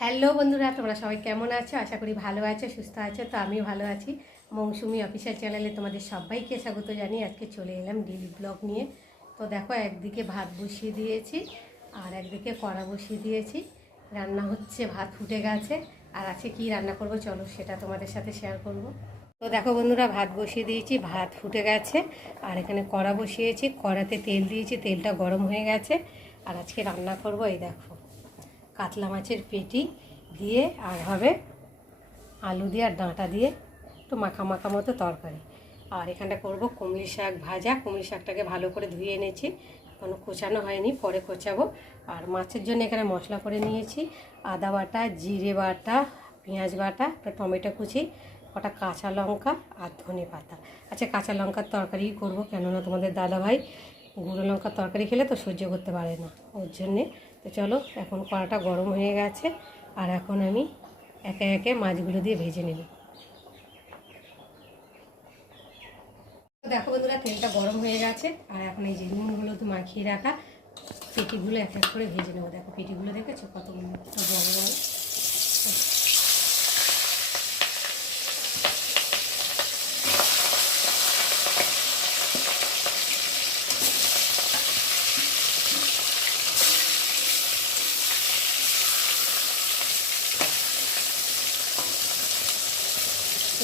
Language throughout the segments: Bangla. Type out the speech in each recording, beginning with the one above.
হ্যালো বন্ধুরা, তোমরা সবাই কেমন আছো? আশা করি ভালো আছো, সুস্থ আছো। তো আমিও ভালো আছি। মৌসুমি অফিসিয়াল চ্যানেলে তোমাদের সবাইকে স্বাগত জানিয়ে আজকে চলে এলাম ডেইলি ব্লগ নিয়ে। তো দেখো, একদিকে ভাত বসিয়ে দিয়েছি আর একদিকে কড়া বসিয়ে দিয়েছি। রান্না হচ্ছে, ভাত ফুটে গেছে। আর আছে কি রান্না করব, চলো সেটা তোমাদের সাথে শেয়ার করব। তো দেখো বন্ধুরা, ভাত বসিয়ে দিয়েছি, ভাত ফুটে গেছে। আর এখানে কড়া বসিয়েছি, কড়াতে তেল দিয়েছি, তেলটা গরম হয়ে গেছে। আর আজকে রান্না করব, এই দেখো, কাতলা মাছের পেটি দিয়ে আর হবে আলু দিয়ে আর ডাঁটা দিয়ে একটু মাখা মাখা মতো তরকারি। আর এখানটা করব কুমড়ি শাক ভাজা। কুমড়ি শাকটাকে ভালো করে ধুয়ে এনেছি, কোনো কোচানো হয়নি, পরে কোচাবো। আর মাছের জন্য এখানে মশলা করে নিয়েছি, আদা বাটা, জিরে বাটা, পেঁয়াজ বাটা, একটা টমেটো কুচি, কটা কাঁচা লঙ্কা আর ধনে পাতা। আচ্ছা, কাঁচা লঙ্কার তরকারি করব, কেননা তোমাদের দাদাভাই গুঁড়ো লঙ্কার তরকারি খেলে তো সহ্য করতে পারে না, ওর জন্যে। তো চলো, এখন কড়াটা গরম হয়ে গেছে আর এখন আমি একে একে মাছগুলো দিয়ে ভেজে নেব। দেখো বন্ধুরা, তেলটা গরম হয়ে গেছে আর এখন এই যে নুনগুলো তো মাখিয়ে রাখা পেটিগুলো এক এক করে ভেজে নেবো। দেখো পেটিগুলো দেখেছো কত বড় বড়।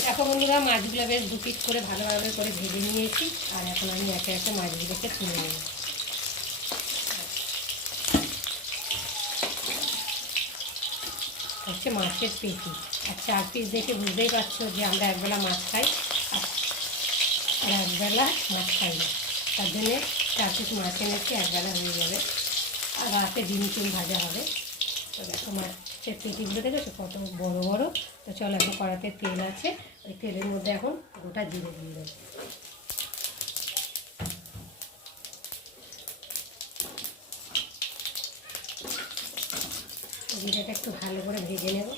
দেখো বন্ধুরা, মাছগুলো বেশ দু পিস করে ভালোভাবে করে ভেজে নিয়েছি আর এখন আমি একে একে মাছগুলোকে তুলে নেব। হচ্ছে মাছের পেটি, আর 4 পিস দেখে বুঝতেই পারছো যে আমরা একবেলা মাছ খাই আর একবেলা মাছ খাই না। তার জন্যে 4 পিস মাছ এনেছি, একবেলা হয়ে যাবে। আর রাতে ডিম টিম ভাজা হবে। তো দেখো মাছের পেটিগুলো দেখেছো কত বড় বড়। তো চলো, এখন কড়াতে তেল আছে, ওই তেলের মধ্যে এখন গোটা জিরে দিয়ে দেবো। জিরেটা একটু ভালো করে ভেজে নেব।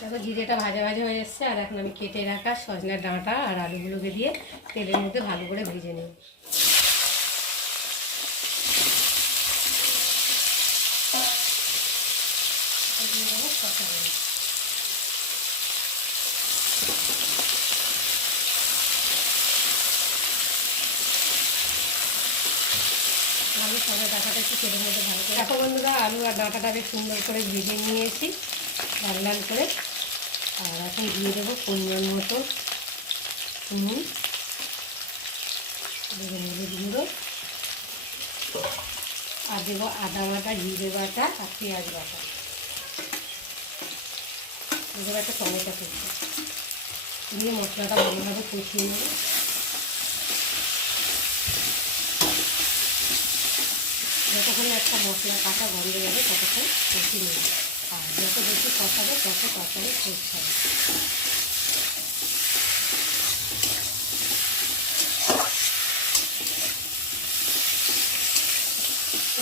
দেখো জিরেটা ভাজা ভাজা হয়ে এসছে আর এখন আমি কেটে রাখা সজনার ডাঁটা আর আলুগুলোকে দিয়ে তেলের মধ্যে ভালো করে ভেজে নেব। আলু সজনা ডাঁটাটা একটু তেলের মধ্যে ভালো করে দেখো বন্ধুরা, আলু আর ডাঁটাটা বেশ সুন্দর করে ভেজে নিয়েছি লাল লাল করে। আর এখন দিয়ে দেবো পরিমাণ মতো নুন, দেবো হলুদ গুঁড়ো, আর দেবো আদা বাটা, জিরে বাটা আর পেঁয়াজ বাটা, দেবো একটা টমেটো কুচি দিয়ে মশলাটা ভালোভাবে কষিয়ে নেব। যতক্ষণ একটা মশলা কাটা গন্ধ যাবে ততক্ষণ কষিয়ে নেব। আর যত বেশি কষাবে তত তরকারি টেস্ট হবে।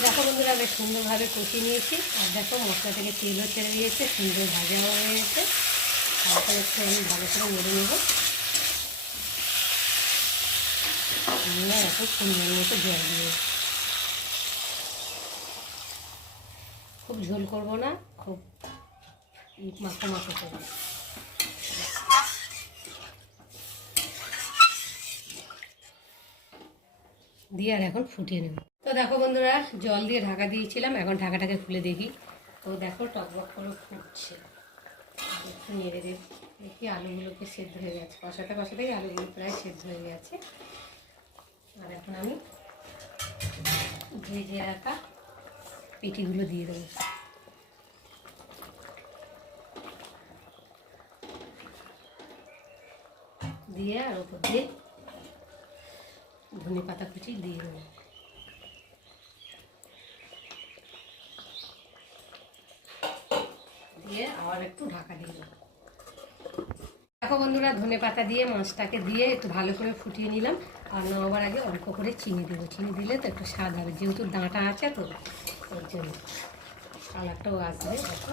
দেখো বন্ধুরা, বেশ সুন্দরভাবে কষিয়ে নিয়েছি আর দেখো মশলা থেকে তেলও ছেড়ে দিয়েছে, সুন্দর ভাজাও হয়ে গেছে। তারপরে একটু আমি ভালো করে নেড়ে নেব, নিয়ে একটু পরিমাণ মতো জল দিয়ে, খুব ঝোল করবো না, খুব মাখো মাখো করবো। দিয়ে আর এখন ফুটিয়ে নেব। তো দেখো বন্ধুরা, জল দিয়ে ঢাকা দিয়েছিলাম, এখন ঢাকাটাকে খুলে দেখি। তো দেখো টকবক করে ফুটছে। একটু নেড়ে দেখি আলুগুলোকে সেদ্ধ হয়ে গেছে, কষাতে কষাতেই আলুগুলো প্রায় সেদ্ধ হয়ে গেছে। আর এখন আমি ভেজে রাখা পেটিগুলো দিয়ে দেবো। দিয়ে আর ওপর দিয়ে ধনে পাতা কুচি দিয়ে দেবো। দিয়ে আবার একটু ঢাকা দিয়ে দেবো। দেখো বন্ধুরা, ধনে পাতা দিয়ে মাছটাকে দিয়ে একটু ভালো করে ফুটিয়ে নিলাম। আর নামাবার আগে অল্প করে চিনি দেবো, চিনি দিলে তো একটু স্বাদ হবে, যেহেতু ডাঁটা আছে তো ওর জন্য কালারটাও আসবে। দেখো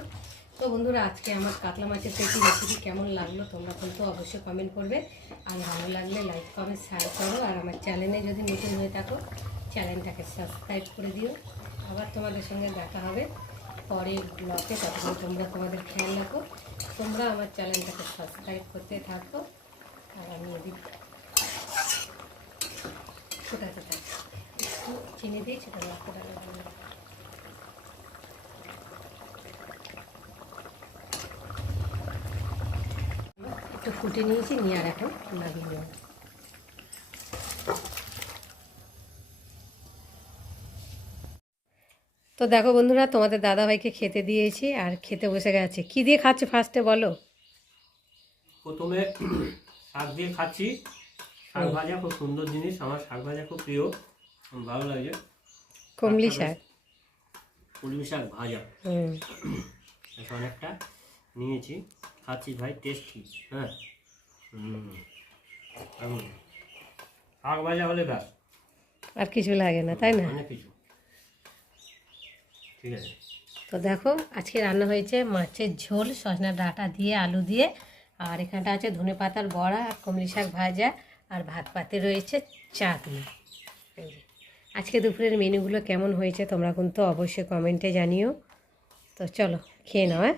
তো বন্ধুরা, আজকে আমার কাতলা মাছের পেটি রেসিপি কেমন লাগলো তোমরা কিন্তু অবশ্যই কমেন্ট করবে। আর ভালো লাগলে লাইক কমেন্ট শেয়ার করো। আর আমার চ্যানেলে যদি নতুন হয়ে থাকো চ্যানেলটাকে সাবস্ক্রাইব করে দিও। আবার তোমাদের সঙ্গে দেখা হবে পরের ব্লগে। তখন তোমরা তোমাদের খেয়াল রাখো, তোমরা আমার চ্যানেলটাকে সাবস্ক্রাইব করতে থাকো। আর আমি এদিক ফোটাতে থাকি, একটু চিনি দিই, সেটা ফোটাতে ভালো লাগে। একটু ফুটে নিয়েছি, নিয়ে আর এখন নামিয়ে নেব। তো দেখো বন্ধুরা, তোমাদের দাদাভাইকে খেতে দিয়েছি আর খেতে বসে গেছে। কি দিয়ে খাচ্ছ ফার্স্টে বলো? প্রথমে শাক দিয়ে খাচ্ছি। শাক ভাজা খুব সুন্দর জিনিস, আমার শাক ভাজা খুব প্রিয়, ভালো লাগে। কুমড়ি শাক, কলমি শাক ভাজা অনেকটা নিয়েছি, খাচ্ছি ভাই, টেস্টি। হ্যাঁ, শাক ভাজা হলে ব্যাস, আর কিছু লাগে না, তাই না? অনেক কিছু। ঠিক আছে। তো দেখো আজকে রান্না হয়েছে মাছের ঝোল সজনা ডাঁটা দিয়ে, আলু দিয়ে, আর এখানটা আছে ধনে পাতার বড়া আর কুমড়ি শাক ভাজা, আর ভাত পাতে রয়েছে চাটনি। এই যে আজকে দুপুরের মেনুগুলো কেমন হয়েছে তোমরা কিন্তু অবশ্যই কমেন্টে জানিও। তো চলো খেয়ে নাও। হ্যাঁ।